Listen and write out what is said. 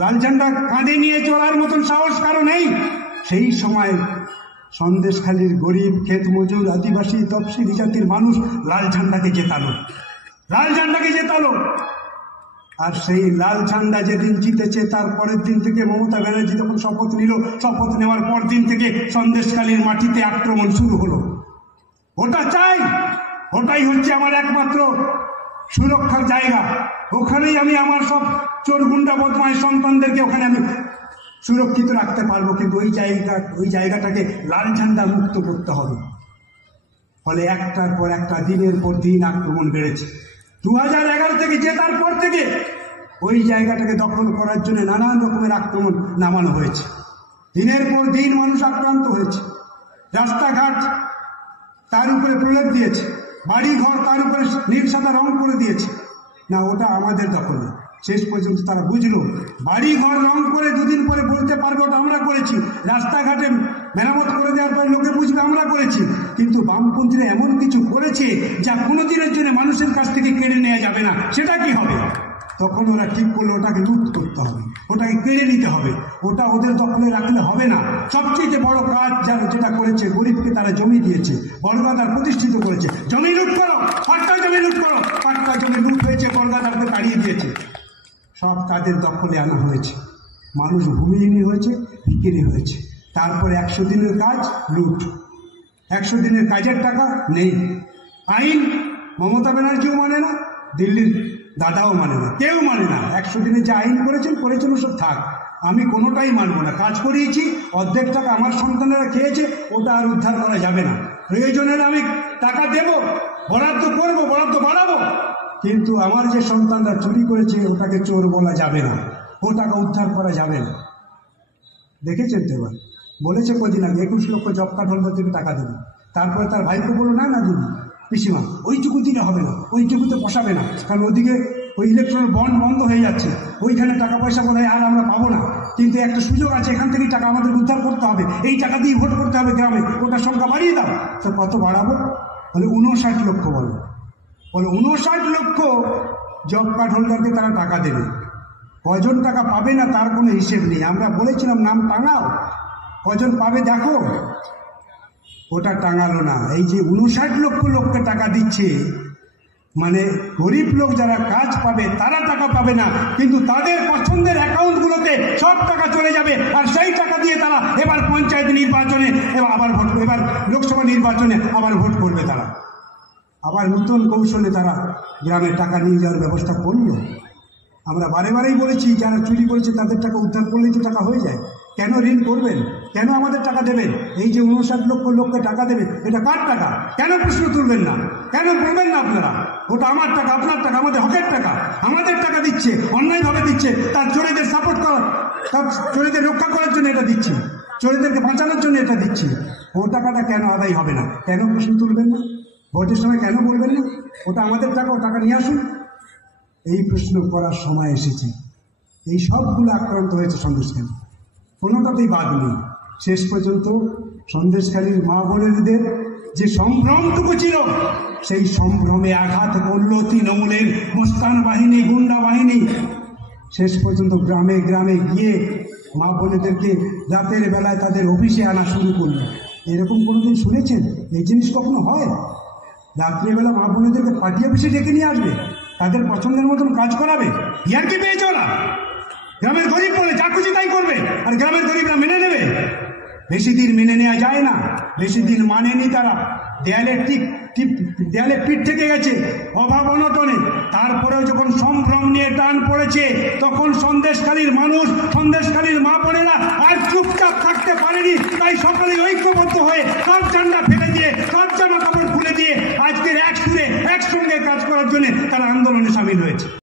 লাল ঝান্ডা কাঁধে নিয়ে চলার মতন সাহস কারো নেই। সেই সময় সন্দেশখালীর গরিব, ক্ষেত মজুর, আদিবাসী, তফসিলি জাতির মানুষ লাল ঝান্ডাকে জেতালো, লাল ঝান্ডাকে জেতালো। আর সেই লাল ঝান্ডা যেদিন জিতেছে তার পরের দিন থেকে মমতা ব্যানার্জি যখন শপথ নিল, শপথ নেওয়ার পর দিন থেকে সন্দেশখালীর মাটিতে আক্রমণ শুরু হলো। ওটা চাই, ওটাই হচ্ছে আমার একমাত্র সুরক্ষার জায়গা। ওখানেই আমি আমার সব চোর গুন্ডা বদমাশ সন্তানদেরকে ওখানে আমি সুরক্ষিত রাখতে পারবো। কিন্তু ওই জায়গাটাকে লাল ঝান্ডা মুক্ত করতে হবে। ফলে একটার পর একটা, দিনের পর দিন আক্রমণ বেড়েছে। 2011 থেকে জেতার পর থেকে ওই জায়গাটাকে দখল করার জন্য নানান রকমের আক্রমণ নামানো হয়েছে। দিনের পর দিন মানুষ আক্রান্ত হয়েছে। রাস্তাঘাট তার উপরে প্রলেপ দিয়েছে, বাড়ি ঘর তার উপরে নীল সাদা রং করে দিয়েছে। না, ওটা আমাদের দখলে। শেষ পর্যন্ত তারা বুঝলো, বাড়ি ঘর রং করে দুদিন পরে বলতে পারবো ওটা আমরা করেছি। রাস্তাঘাটে মেরামত করে দেওয়ার পর লোকে বুঝবে আমরা করেছি। কিন্তু বামপন্থীরা এমন কিছু করেছে যা কোনোদিনের জন্য মানুষের কাছ থেকে কেড়ে নেওয়া যাবে না। সেটা কি হবে? তখন ওরা ঠিক করলো ওটাকে লুট করতে হবে, ওটাকে কেড়ে নিতে হবে। ওটা ওদের দখলে রাখলে হবে না। সবচেয়ে বড় কাজ যেটা করেছে, গরিবকে তারা জমি দিয়েছে, বড়গাদার প্রতিষ্ঠিত করেছে। জমি লুট করো, পাট্টা জমি লুট করো। পাট্টা জমি লুট হয়েছে, বড়গাদারকে তাড়িয়ে দিয়েছে। সব তাদের দখলে আনা হয়েছে। মানুষ ভূমিহীন হয়েছে, বিক্রি হয়েছে। তারপরে 100 দিনের কাজ লুট, 100 দিনের কাজের টাকা নেই। আইন মমতা ব্যানার্জিও মানে না, দিল্লির দাদাও মানে না, কেউ মানে না। 100 দিনে যে আইন করেছেন সব থাক, আমি কোনোটাই মানবো না। কাজ করিয়েছি, অর্ধেক টাকা আমার সন্তানেরা খেয়েছে, ওটা আর উদ্ধার করা যাবে না। প্রয়োজনের আমি টাকা দেব, বরাদ্দ করবো, বরাদ্দ বাড়াবো, কিন্তু আমার যে সন্তানরা চুরি করেছে ওটাকে চোর বলা যাবে না, ও টাকা উদ্ধার করা যাবে না। দেখেছেন তো? এবার বলেছে কদিন আগে 21 লক্ষ জব কার্ড হোল্ডার থেকে টাকা দেবে। তারপরে তার ভাইকে বললো, না না দিদি, পিসিমা ওইটুকু দিলে হবে না, ওইটুকুতে পোষাবে না, কারণ ওদিকে ওই ইলেকট্রনিক বন্ড বন্ধ হয়ে যাচ্ছে, ওইখানে টাকা পয়সা বোধ হয় আর আমরা পাবো না। কিন্তু একটা সুযোগ আছে, এখান থেকেই টাকা আমাদের উদ্ধার করতে হবে, এই টাকা দিয়ে ভোট করতে হবে গ্রামে, ওটার সংখ্যা বাড়িয়ে দাও। তো কত বাড়াবো? বলে 59 লক্ষ। বলে 59 লক্ষ জব কার্ড হোল্ডারকে তারা টাকা দেবে। কজন টাকা পাবে না তার কোনো হিসেব নেই। আমরা বলেছিলাম নাম টাঙাও, কজন পাবে দেখো, ওটা টাঙালো না। এই যে 59 লক্ষ লোককে টাকা দিচ্ছে, মানে গরিব লোক যারা কাজ পাবে তারা টাকা পাবে না, কিন্তু তাদের পছন্দের অ্যাকাউন্টগুলোতে সব টাকা চলে যাবে। আর সেই টাকা দিয়ে তারা এবার পঞ্চায়েত নির্বাচনে আবার ভোট, এবার লোকসভা নির্বাচনে আবার ভোট করবে। তারা আবার নতুন কৌশলে তারা গ্রামে টাকা নিয়ে যাওয়ার ব্যবস্থা করলো। আমরা বারেই বলেছি, যারা চুরি করেছে তাদের টাকা উদ্ধার করলেই তো টাকা হয়ে যায়। কেন ঋণ করবেন? কেন আমাদের টাকা দেবেন? এই যে 59 লক্ষ লোককে টাকা দেবে, এটা কার টাকা? কেন প্রশ্ন তুলবেন না? কেন বলবেন না আপনারা ওটা আমার টাকা, আপনার টাকা, আমাদের হকের টাকা, আমাদের টাকা দিচ্ছে, অন্যায়ভাবে দিচ্ছে, তার চোরেদের সাপোর্ট করার, তার চোরেদের রক্ষা করার জন্য এটা দিচ্ছি, চোরেদেরকে বাঁচানোর জন্য এটা দিচ্ছি। ও টাকাটা কেন আদায় হবে না? কেন প্রশ্ন তুলবেন না? ভোটের সময় কেন বলবেন না ওটা আমাদের টাকা, ও টাকা নিয়ে আসুন? এই প্রশ্ন করার সময় এসেছে। এই সবগুলো আক্রান্ত হয়েছে সন্দেশখালী, কোনোটাতেই বাদ নেই। শেষ পর্যন্ত সন্দেশখালীর মা বোনেদের যে সম্ভ্রমটুকু ছিল, সেই সম্ভ্রমে আঘাত করল তৃণমূলের মোস্তান বাহিনী, গুন্ডা বাহিনী। শেষ পর্যন্ত গ্রামে গ্রামে গিয়ে মা বোনেদেরকে রাতের বেলায় তাদের অফিসে আনা শুরু করল। এরকম কোনোদিন শুনেছেন? এই জিনিস কখনো হয়? রাত্রিবেলা মা বোনেদেরকে পার্টি অফিসে ডেকে নিয়ে আসবে, তাদের পছন্দের মতন কাজ করাবে। ইয়ার কি পেয়েছে ওরা? গ্রামের গরিব বলে যা খুশি তাই করবে, আর গ্রামের গরিবরা মেনে নেবে? বেশি দিন মেনে নেওয়া যায় না, বেশি দিন মানেনি তারা। দেয়ালে পিঠ থেকে গেছে অভাব অনটনে। তারপরেও যখন সম্ভ্রম নিয়ে টান পড়েছে, তখন সন্দেশখালীর মানুষ, সন্দেশখালীর মা বোনেরা আর চুপচাপ থাকতে পারেনি। তাই সকলে ঐক্যবদ্ধ হয়ে কাপ ঝান্ডা ফেলে দিয়ে কাপ জামা